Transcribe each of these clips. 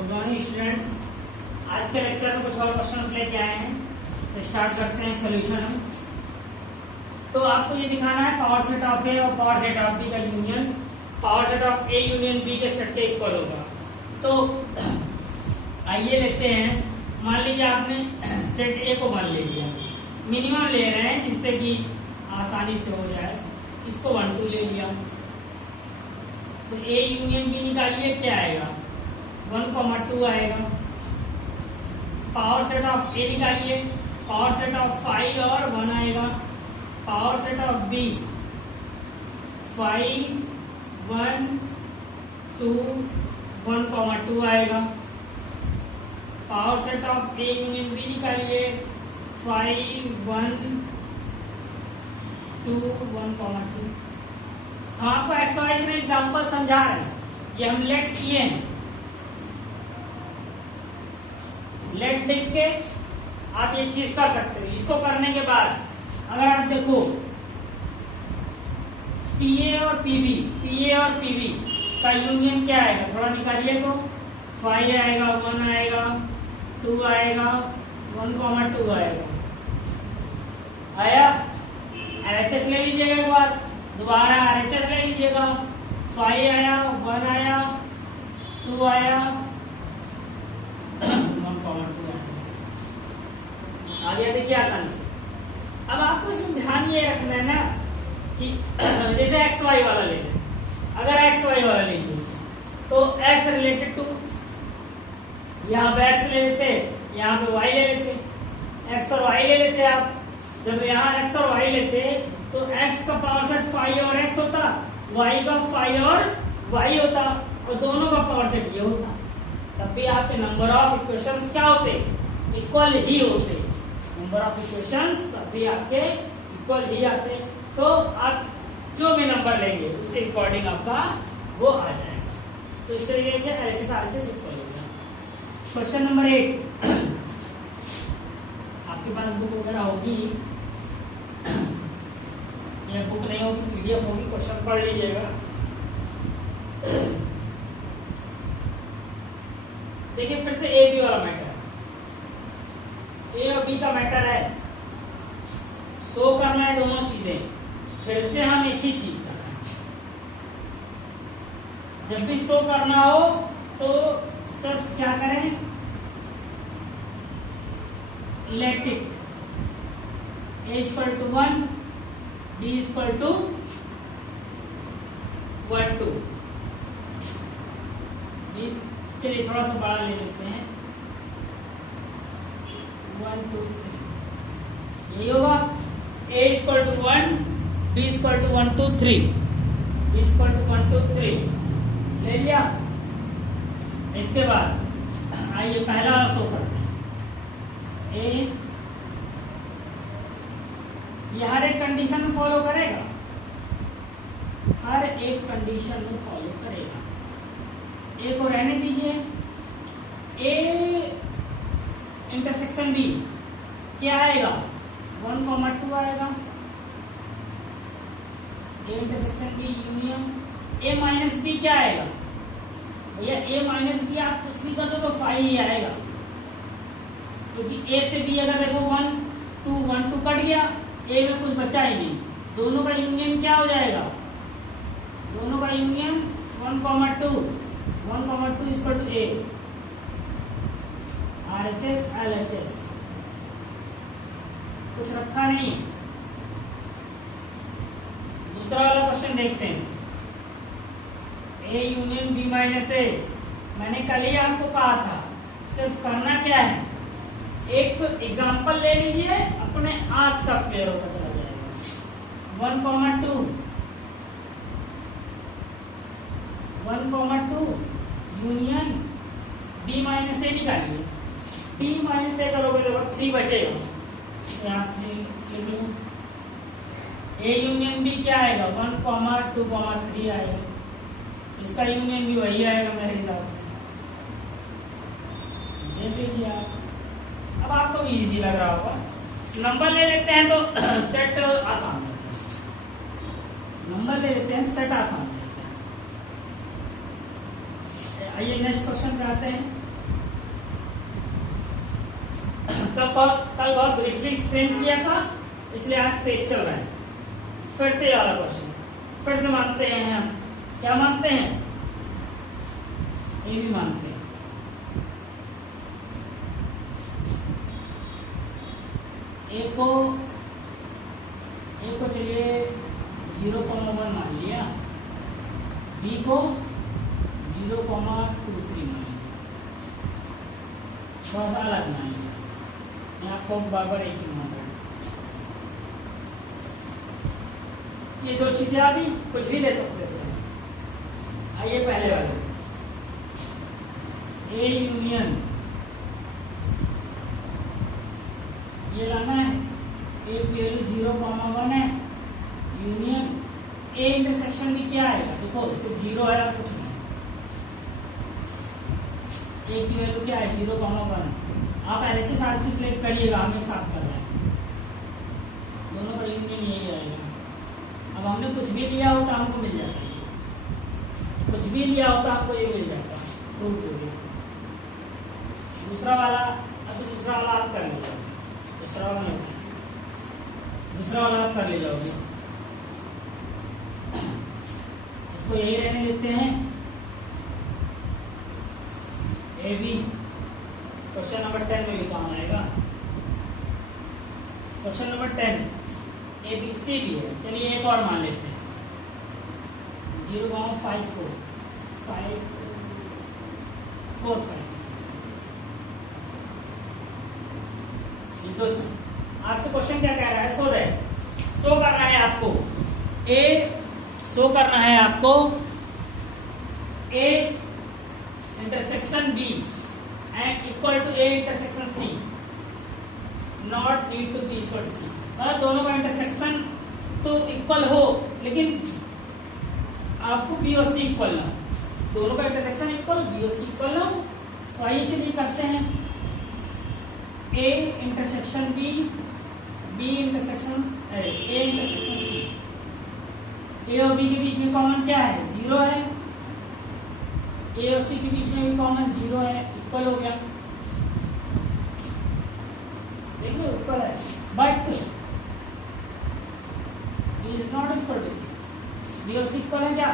Good morning students. आज के lecture में कुछ और क्वेश्चंस लेके आए हैं, तो स्टार्ट करते हैं सॉल्यूशन हम। तो आपको ये दिखाना है पावर सेट ऑफ ए और पावर सेट ऑफ बी का union power set of A union B के सेट के इक्वल होगा। तो आइए लेते हैं, मान लीजिए आपने सेट ए को मान ले लिया, मिनिमम ले रहे हैं जिससे कि आसानी से हो जाए। इसको 1 2 ले लिया, तो ए यूनियन बी निकालिए, क्या आएगा 1, 2 आएगा। पावर सेट ऑफ ए निकालिए, पावर सेट ऑफ 5 और 1 आएगा। पावर सेट ऑफ बी 5, 1, 2, 1, 2 आएगा। Power set of A union B निकालिए, 5, 1, 2, 1, 2। हम आपको एक्सरसाइज में एग्जांपल समझा रहे हैं, ये हम लेट किए हैं। लेट लिख के आप ये चीज कर सकते हो। इसको करने के बाद अगर आप देखो पीए और पीबी का यूनियन क्या आएगा, थोड़ा निकालिए तो 5 आएगा, 1 आएगा, 2 आएगा, 1, 2 आएगा। आया? RHS ले लीजिएगा एक बार, दोबारा RHS ले लीजिएगा। 5 आया, 1 आया, 2 आया, 1, 2 आ गया। देखिए आसानी से। अब आपको इसमें ध्यान ये रखना है ना कि जैसे XY वाला ले लें, अगर XY वाला लीजिए तो X रिलेटेड टू, यहाँ पे X ले लेते, यहाँ पे Y ले लेते, X और Y ले लेते। आप जब यहाँ X और Y लेते तो X का पावर सेट 5 और X होता, Y का 5 और Y होता, और दोनों का पावर सेट ये होता। तब भी आपके नंबर ऑफ इक्वेशंस क्या होते, इक्वल ही होते। नंबर ऑफ इक्वेशंस तब भी आपके इक्वल ही आते। तो आप जो भी नंबर लेंगे उससे अकॉर्डिंग आपका वो आ जाएगा। तो इस तरीके से RHS RHS इक्वल होगा। क्वेश्चन नंबर 8, आपके पास बुक वगैरह होगी या बुक नहीं होगी, PDF होगी, क्वेश्चन पढ़ लीजिएगा। देखिए फिर से ए बी वाला मैटर, ए और बी का मैटर है, शो करना है दोनों चीजें। फिर से हम एक ही चीज करना है, जब भी शो करना हो तो सिर्फ क्या करें, लेट इट A = 1, B = 1, 2। चलिए थोड़ा सा बड़ा ले लेते हैं, 1, 2, 3 यही होगा। A = 1, B = 1, 2, 3, B = 1, 2, 3 ले लिया। इसके बाद आइए पहला वाला शो करते हैं। ए ये हर एक कंडीशन में फॉलो करेगा, हर एक कंडीशन में फॉलो करेगा। ए को रहने दीजिए। ए इंटरसेक्शन बी क्या आएगा, 1, 2 आएगा। A intersection B union A minus B क्या आएगा भैया, ए माइनस बी आप कुछ भी कर दो तो 5 ही आएगा, क्योंकि ए से बी अगर देखो 1, 2, 1, 2 कट गया, ए में कुछ बचा ही नहीं। दोनों का यूनियन क्या हो जाएगा, दोनों का यूनियन 1, 2 = A। RHS LHS कुछ रखा नहीं। दूसरा वाला क्वेश्चन देखते हैं, A यूनियन B - A। मैंने कल ही आपको कहा था, सिर्फ करना क्या है, एक एग्जांपल ले लीजिए, अपने आप सब क्लियर होता चला जाएगा। 1, 2 यूनियन B - A निकालिए। B - A करोगे तो 3 बचेगा, यहाँ 3 लिख लूं। A यूनियन B क्या आएगा, 1, 2, 3 आएगा। इसका यूनियन भी वही आएगा मेरे हिसाब से, देख लीजिए आप। अब आपको भी इजी लग रहा होगा। नंबर ले लेते हैं तो सेट आसान है, नंबर ले लेते हैं सेट आसान है। आइए नेक्स्ट क्वेश्चन पे आते हैं। कल बहुत ब्रीफली एक्सप्लेन किया था, इसलिए आज तेज चल रहा है। फिर से वाला क्वेश्चन, फिर से मानते हैं हम, क्या मानते हैं, ये भी मानते हैं। ए को चलिए 0,1 मान लिया, बी को 0,23 मान लिया, थोड़ा सा अलग मान लिया। मैं आपको बार बार एक ही मान रहा हूं। ये दो चीजें आ गई, कुछ भी ले सकते थे। आइए पहले वाले, ए यूनियन, ये लाना है, ए की वैल्यू 0,1 है, यूनियन ए इंटरसेक्शन भी क्या आएगा, देखो सिर्फ 0 है और कुछ नहीं। ए की वैल्यू क्या है 0,1। आप LHS RHS सिलेक्ट करिएगा, हम एक साथ कर रहे हैं, दोनों का यूनियन यही आएगा। अब हमने कुछ भी लिया हो तो हमको मिल जाता है, कुछ भी लिया हो तो आपको ये मिल जाता है, प्रूफ हो गया। दूसरा वाला, अब दूसरा वाला आप कर लीजिए, दूसरा वाला आप कर ले जाओगे। इसको यही रहने देते हैं, ए बी। क्वेश्चन नंबर 10 में भी काम आएगा। Question number 10 A B C भी है। चलिए एक और मान लेते हैं, 0,54 तो आपसे क्वेश्चन क्या कह रहा है, शो करना है आपको, शो करना है आपको A intersection B and equal to A intersection C, not need to B equal C. मतलब दोनों का इंटरसेक्शन तो इक्वल हो, लेकिन आपको बी और सी इक्वल ना हो, दोनों का इंटरसेक्शन इक्वल, बी और सी इक्वल ना हो। तो आइए चलिए करते हैं, A intersection B, B intersection A intersection C. A और बी के बीच में कॉमन क्या है, 0 है। ए और सी के बीच में भी कॉमन 0 है, इक्वल हो गया, देखो इक्वल है। But B is not equal to C, B और सी इक्वल है क्या,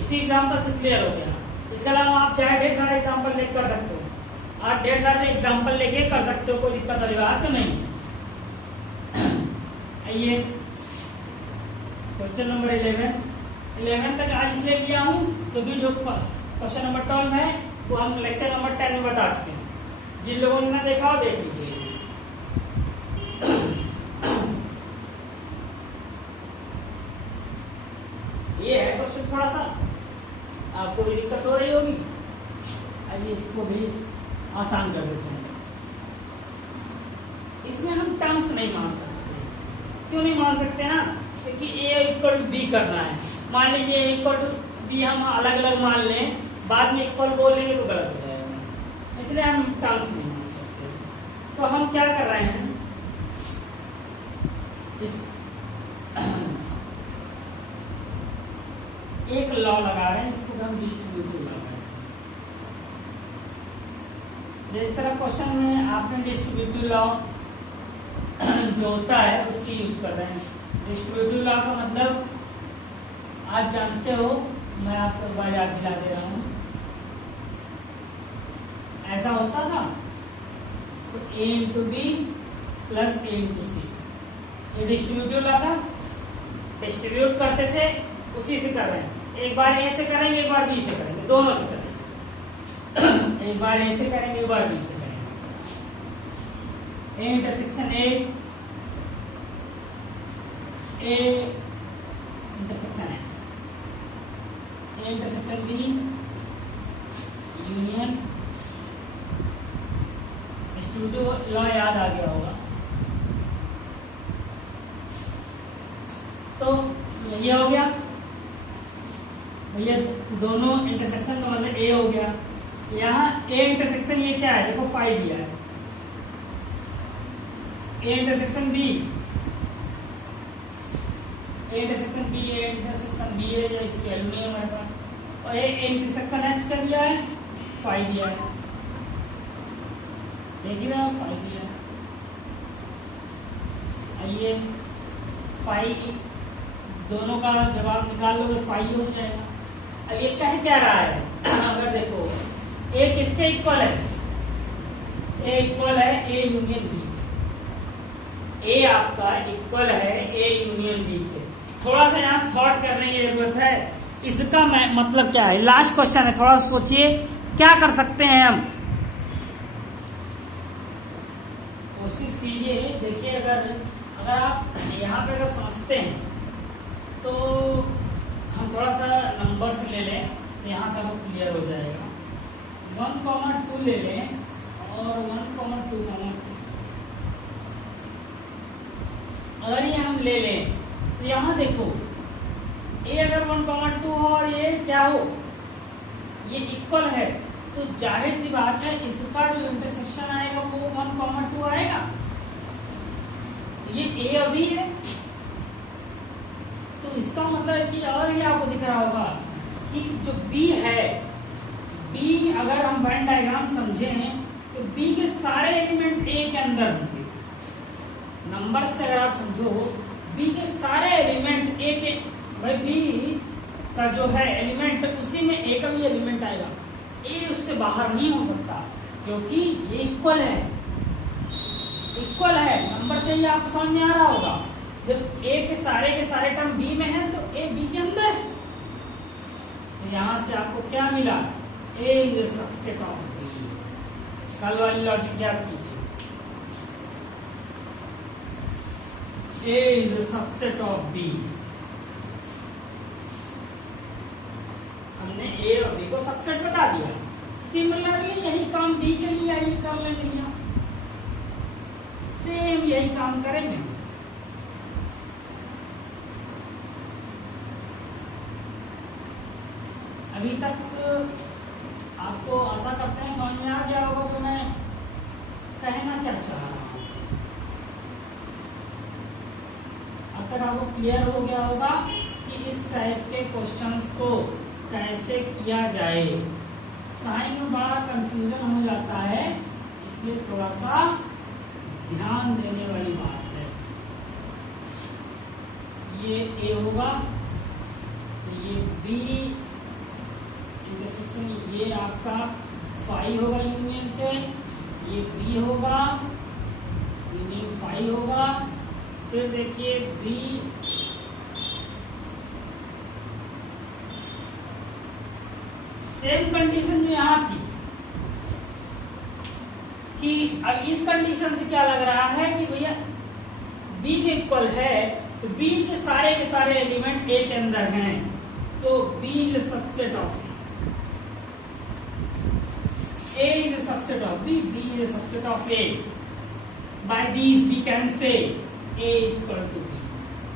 इसी एग्जांपल से क्लियर हो गया। इसके अलावा आप चाहे ढेर सारे एग्जांपल देख कर सकते हो, आप ढेर सारे एग्जांपल लेके कर सकते हो, कोई दिक्कत वाली बात तो नहीं। आइए क्वेश्चन नंबर 11 तक आज इसलिए लिया हूं क्योंकि जो क्वेश्चन नंबर 12 है वो हम लेक्चर नंबर 10 में बता चुके हैं। जिन लोगों ने देखा हो देख लीजिए। ये है क्वेश्चन, थोड़ा सा आपको भी दिक्कत हो रही होगी, आइए इसको भी आसान कर देते हैं। इसमें हम टर्म्स नहीं मान सकते। क्यों नहीं मान सकते ना, क्योंकि ए इक्वल टू बी करना है। मान लीजिए ए इक्वल टू बी हम अलग अलग मान लें, बाद में इक्वल बोलेंगे तो गलत हो जाएगा, इसलिए हम टर्म्स नहीं मान सकते। तो हम क्या कर रहे हैं, इस एक लॉ लगा रहे हैं, इसको हम डिस्ट्रीब्यूटिव लगा रहे हैं। जिस तरह क्वेश्चन में आपने डिस्ट्रीब्यूटिव लॉ जो होता है उसकी यूज कर रहे हैं। डिस्ट्रीब्यूटिव लॉ का मतलब आप जानते हो, मैं आपको एक बार याद दिला दे रहा हूं। ऐसा होता था तो a into B plus a into C, ये डिस्ट्रीब्यूटिव लॉ था। डिस्ट्रीब्यूट करते थे, उसी से कर रहे हैं। एक बार ए से करेंगे, एक बार बी से करेंगे, दोनों से करेंगे। एक बार ए से करेंगे, एक बार बी से करेंगे। A intersection A intersection X, A intersection B union. Distributive law याद आ गया होगा। तो ये हो गया भैया, दोनों इंटरसेक्शन का मतलब ए हो गया। यहाँ ए इंटरसेक्शन ये क्या है, देखो फाई दिया है। A intersection B, A intersection B, A intersection B है, या इसकी वैल्यू नहीं है हमारे पास। और ए इंटरसेक्शन एस का दिया है, फाई दिया है। देखिए ना 5 दिया है, आइए 5 दोनों का जवाब निकाल लो तो 5 हो जाएगा। अब ये कह क्या रहा है अगर देखो ए किसके इक्वल है, ए इक्वल है ए यूनियन बी, ए आपका इक्वल है ए यूनियन बी के। थोड़ा सा यहाँ थॉट करने की जरूरत है, इसका मतलब क्या है, लास्ट क्वेश्चन है, थोड़ा सोचिए क्या कर सकते हैं हम, कोशिश कीजिए। देखिए अगर आप यहाँ पे अगर समझते हैं तो हम थोड़ा सा नंबर्स ले लें तो यहाँ से वो क्लियर हो जाएगा। 1,2 ले लें और 1,2,3 अगर ये हम ले लें तो यहाँ देखो ए अगर 1,2 हो और ये क्या हो, ये इक्वल है, तो जाहिर सी बात है इसका जो इंटरसेक्शन आएगा वो 1,2 आएगा। तो ये ए अभी है, तो इसका मतलब एक चीज और ही आपको दिख रहा होगा कि जो बी है, बी अगर हम वेन डायग्राम समझें तो बी के सारे एलिमेंट ए के अंदर होंगे। नंबर से अगर आप समझो बी के सारे एलिमेंट ए के, भाई बी का जो है एलिमेंट उसी में ए का भी एलिमेंट आएगा, ए उससे बाहर नहीं हो सकता क्योंकि ये इक्वल है, इक्वल है। नंबर से ही आपको समझ में आ रहा होगा, जब ए के सारे टर्म बी में है तो ए बी के अंदर है। तो यहां से आपको क्या मिला, A is a subset of B. कल वाली लॉजिक याद कीजिए, A is a subset of B. हमने ए और बी को सबसेट बता दिया। सिमिलरली यही काम बी के लिए आइए कर लेंगे, भैया सेम यही काम करेंगे। अभी तक आपको आशा करते हैं समझ में आ गया होगा कि मैं कहना क्या चाह रहा हूं। अब तक आपको क्लियर हो गया होगा कि इस टाइप के क्वेश्चंस को कैसे किया जाए। साइन में बड़ा कंफ्यूजन हो जाता है, इसलिए थोड़ा सा ध्यान देने वाली बात है। ये ए होगा तो ये बी इंटरसेक्शन, ये आपका 5 होगा यूनियन से, ये बी होगा यूनियन 5 होगा। फिर देखिए बी सेम कंडीशन जो यहां थी कि अब इस कंडीशन से क्या लग रहा है कि भैया बी के इक्वल है तो बी के सारे एलिमेंट ए के अंदर हैं, तो B is subset of A is a subset of B, B is a subset of A. By these we can say A is equal to B.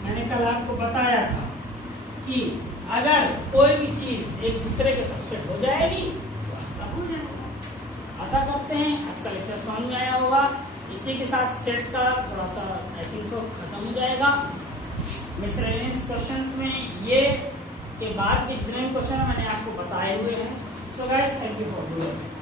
मैंने कल आपको बताया था कि अगर कोई भी चीज एक दूसरे के सबसेट हो जाएगी तो आपका हो जाएगा। आशा करते हैं आज का लेक्चर समझ में आया होगा। इसी के साथ सेट का थोड़ा सा आई थिंक सो खत्म हो जाएगा। मिसलेनियस क्वेश्चंस में ये के बाद के जितने भी क्वेश्चन मैंने आपको बताए हुए हैं। So guys, thank you for doing.